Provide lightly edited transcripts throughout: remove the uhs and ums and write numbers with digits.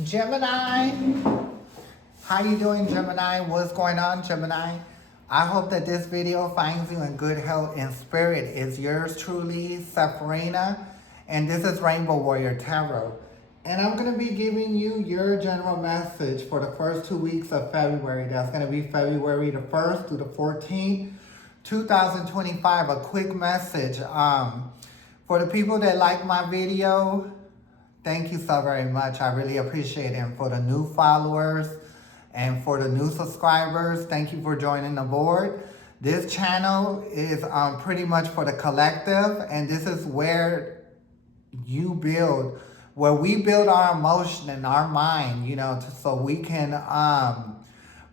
Gemini, how you doing, Gemini? What's going on, Gemini? I hope that this video finds you in good health and spirit. It's yours truly, Safarina, and this is Rainbow Warrior Tarot. And I'm going to be giving you your general message for the first 2 weeks of February. That's going to be February the 1st through the 14th, 2025. A quick message. For the people that like my video, thank you so very much. I really appreciate it. And for the new followers and for the new subscribers, thank you for joining the board. This channel is pretty much for the collective, and this is where we build our emotion and our mind, so we can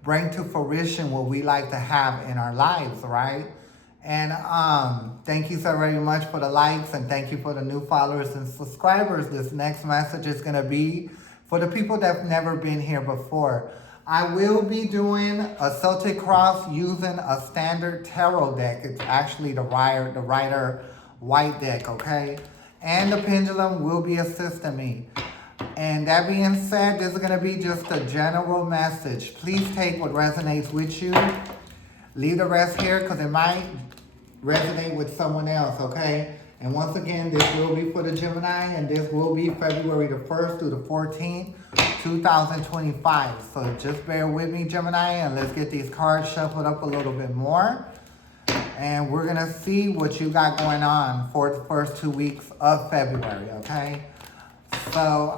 bring to fruition what we like to have in our lives, right? And thank you so very much for the likes, and thank you for the new followers and subscribers. This next message is going to be for the people that have never been here before. I will be doing a Celtic cross using a standard tarot deck. It's actually the Rider White deck, okay? And the pendulum will be assisting me. And that being said, this is going to be just a general message. Please take what resonates with you. Leave the rest here because it might resonate with someone else, okay? And once again, this will be for the Gemini, and this will be February the 1st through the 14th, 2025. So just bear with me, Gemini, and let's get these cards shuffled up a little bit more. And we're going to see what you got going on for the first 2 weeks of February, okay? So,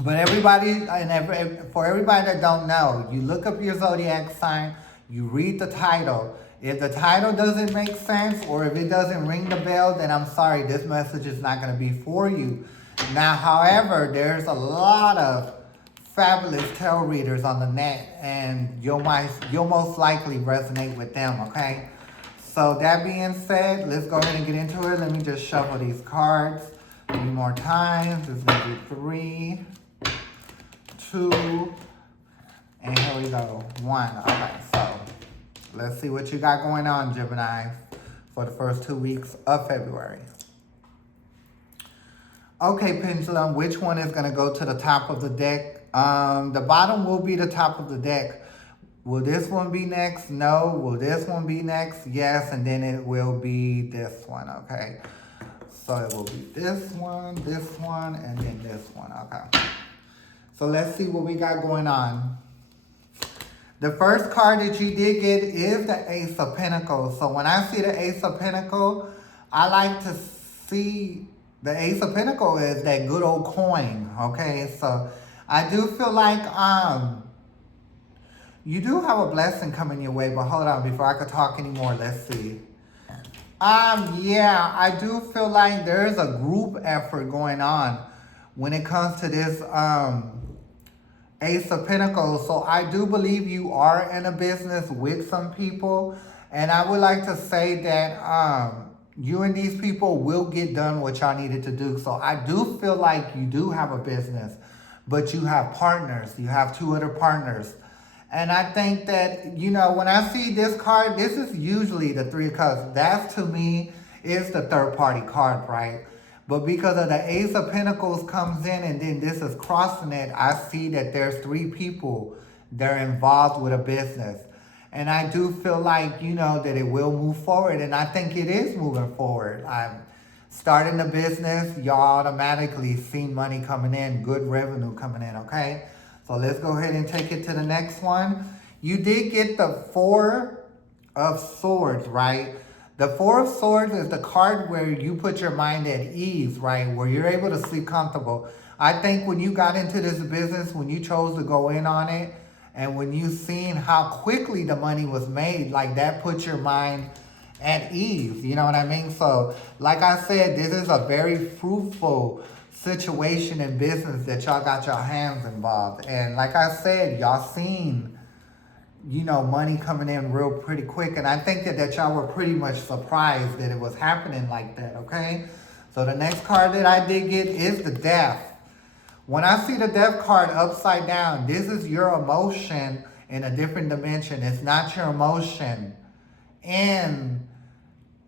but for everybody that don't know, you look up your zodiac sign, you read the title. If the title doesn't make sense or if it doesn't ring the bell, then I'm sorry, this message is not going to be for you. Now, however, there's a lot of fabulous tarot readers on the net, and you'll most likely resonate with them, okay? So that being said, let's go ahead and get into it. Let me just shuffle these cards 3 more times. It's going to be 3, 2, and here we go, 1. Okay, so let's see what you got going on, Gemini, for the first 2 weeks of February. Okay, pendulum, which one is going to go to the top of the deck? The bottom will be the top of the deck. Will this one be next? No. Will this one be next? Yes. And then it will be this one, okay? So it will be this one, and then this one, okay? So let's see what we got going on. The first card that you did get is the Ace of Pentacles. So when I see the Ace of Pentacles, I like to see the Ace of Pentacles is that good old coin, okay? So I do feel like you do have a blessing coming your way, but hold on, before I could talk anymore, let's see. Yeah, I do feel like there's a group effort going on when it comes to this Ace of Pentacles. So I do believe you are in a business with some people, and I would like to say that you and these people will get done what y'all needed to do. So I do feel like you do have a business, but you have partners. You have 2 other partners. And I think that, when I see this card, this is usually the 3 of Cups. That, to me, is the third party card, right? But because of the Ace of Pentacles comes in and then this is crossing it, I see that there's 3 people that are involved with a business. And I do feel like, that it will move forward. And I think it is moving forward. I'm starting the business. Y'all automatically see money coming in, good revenue coming in, okay? So let's go ahead and take it to the next one. You did get the 4 of Swords, right? The 4 of Swords is the card where you put your mind at ease, right? Where you're able to sleep comfortable. I think when you got into this business, when you chose to go in on it, and when you seen how quickly the money was made, like that put your mind at ease. You know what I mean? So, like I said, this is a very fruitful situation in business that y'all got your hands involved. And like I said, y'all seen, money coming in real pretty quick. And I think that y'all were pretty much surprised that it was happening like that, okay? So the next card that I did get is the Death. When I see the Death card upside down, this is your emotion in a different dimension. It's not your emotion in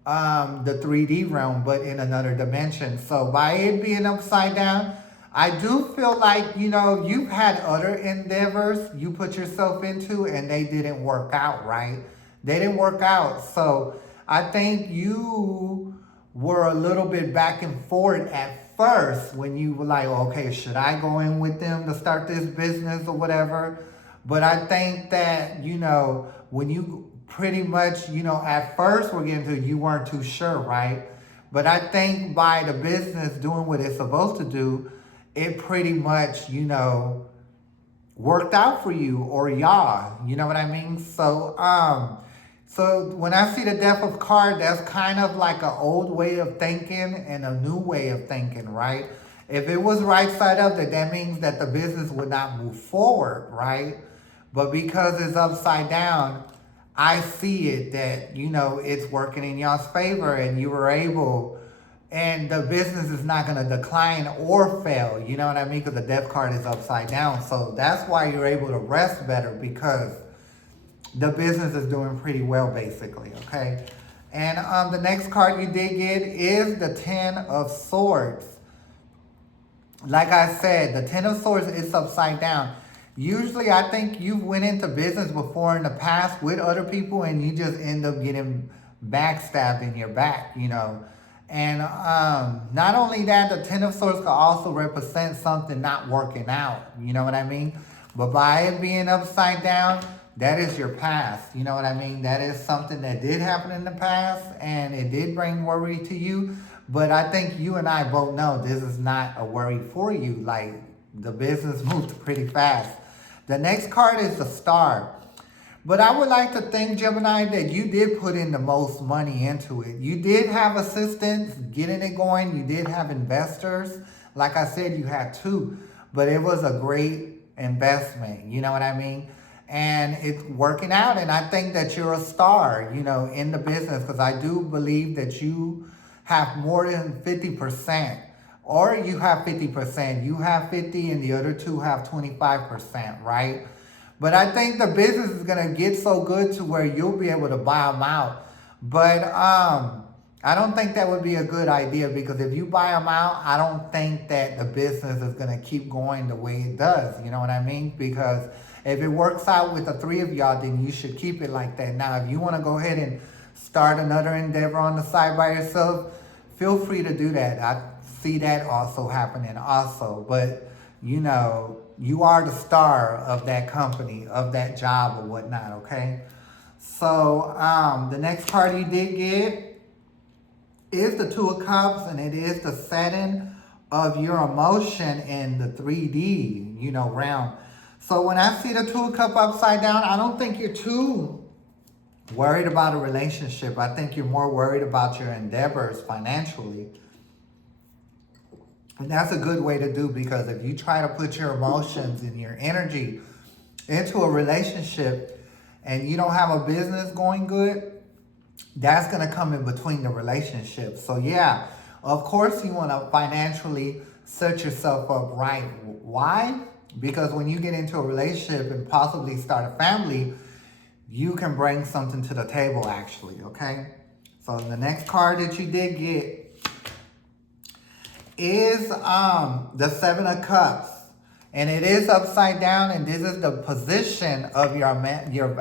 the 3D realm, but in another dimension. So by it being upside down, I do feel like, you've had other endeavors you put yourself into and they didn't work out, right? They didn't work out. So I think you were a little bit back and forth at first when you were like, okay, should I go in with them to start this business or whatever? But I think that, when you pretty much, at first we're getting to, you weren't too sure, right? But I think by the business doing what it's supposed to do, it pretty much, worked out for you or y'all. You know what I mean? So when I see the death of card, that's kind of like an old way of thinking and a new way of thinking, right? If it was right side up, that means that the business would not move forward, right? But because it's upside down, I see it that, it's working in y'all's favor and you were able, and the business is not going to decline or fail. You know what I mean? Because the death card is upside down. So that's why you're able to rest better, because the business is doing pretty well, basically, okay? And the next card you did get is the Ten of Swords. Like I said, the Ten of Swords is upside down. Usually, I think you went into business before in the past with other people and you just end up getting backstabbed in your back, And not only that, the Ten of Swords can also represent something not working out, you know what I mean? But by it being upside down, that is your past, you know what I mean? That is something that did happen in the past and it did bring worry to you. But I think you and I both know this is not a worry for you. Like, the business moved pretty fast. The next card is the Star. But I would like to think, Gemini, that you did put in the most money into it. You did have assistants getting it going. You did have investors. Like I said, you had two. But it was a great investment. You know what I mean? And it's working out. And I think that you're a star, in the business. Because I do believe that you have more than 50%. Or you have 50%. You have 50 and the other two have 25%, right? But I think the business is going to get so good to where you'll be able to buy them out. But I don't think that would be a good idea, because if you buy them out, I don't think that the business is going to keep going the way it does. You know what I mean? Because if it works out with the three of y'all, then you should keep it like that. Now, if you want to go ahead and start another endeavor on the side by yourself, feel free to do that. I see that also happening also. But, you are the star of that company, of that job or whatnot, okay? So the next card you did get is the Two of Cups, and it is the setting of your emotion in the 3D, realm. So when I see the Two of Cups upside down, I don't think you're too worried about a relationship. I think you're more worried about your endeavors financially. And that's a good way to do, because if you try to put your emotions and your energy into a relationship and you don't have a business going good, that's going to come in between the relationship. So yeah, of course you want to financially set yourself up right. Why? Because when you get into a relationship and possibly start a family, you can bring something to the table actually, okay? So the next card that you did get is the Seven of Cups, and it is upside down, and this is the position of your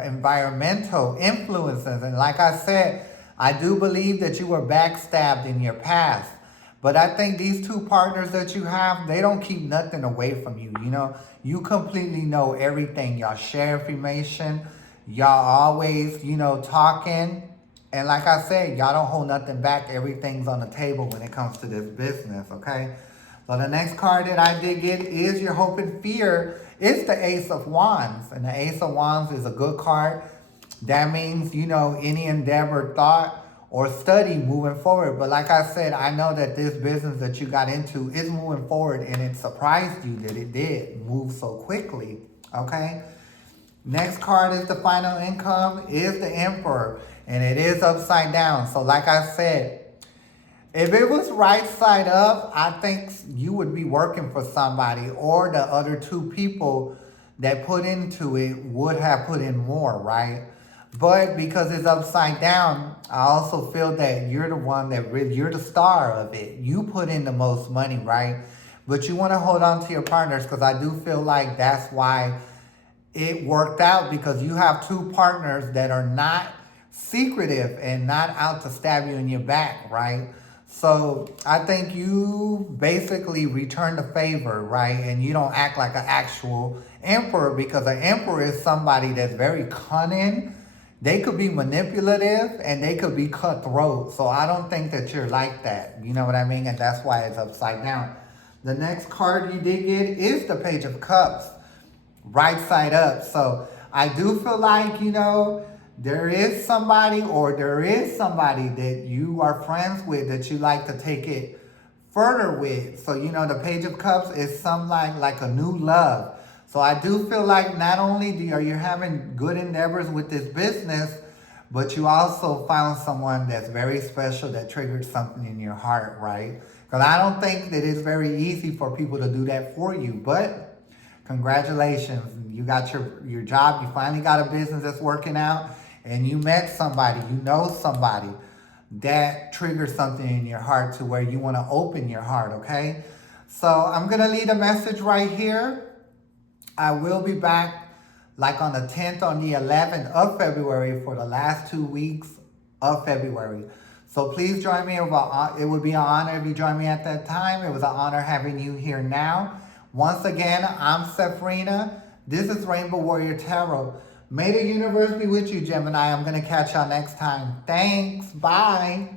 environmental influences. And like I said, I do believe that you were backstabbed in your past, but I think these two partners that you have, they don't keep nothing away from you. You completely know everything. Y'all share information. Y'all always, talking. And like I said, y'all don't hold nothing back. Everything's on the table when it comes to this business, okay? So the next card that I did get is your hope and fear. It's the Ace of Wands. And the Ace of Wands is a good card. That means, any endeavor, thought, or study moving forward. But like I said, I know that this business that you got into is moving forward, and it surprised you that it did move so quickly, okay? Next card is the final income, is the Emperor. And it is upside down. So like I said, if it was right side up, I think you would be working for somebody, or the other two people that put into it would have put in more, right? But because it's upside down, I also feel that you're the one that really, you're the star of it. You put in the most money, right? But you want to hold on to your partners, because I do feel like that's why it worked out, because you have two partners that are not secretive and not out to stab you in your back, right? So I think you basically return the favor, right? And you don't act like an actual emperor, because an emperor is somebody that's very cunning. They could be manipulative and they could be cutthroat. So I don't think that you're like that. You know what I mean? And that's why it's upside down. The next card you did get is the Page of Cups, right side up. So I do feel like, there is somebody that you are friends with that you like to take it further with. So, the Page of Cups is some like a new love. So I do feel like not only are you having good endeavors with this business, but you also found someone that's very special that triggered something in your heart, right? Because I don't think that it's very easy for people to do that for you. But congratulations. You got your job. You finally got a business that's working out. And you met somebody, somebody that triggered something in your heart to where you want to open your heart, okay? So I'm going to leave a message right here. I will be back like on the 10th, on the 11th of February for the last 2 weeks of February. So please join me. It would be an honor if you join me at that time. It was an honor having you here now. Once again, I'm Sephrina. This is Rainbow Warrior Tarot. May the universe be with you, Gemini. I'm going to catch y'all next time. Thanks. Bye.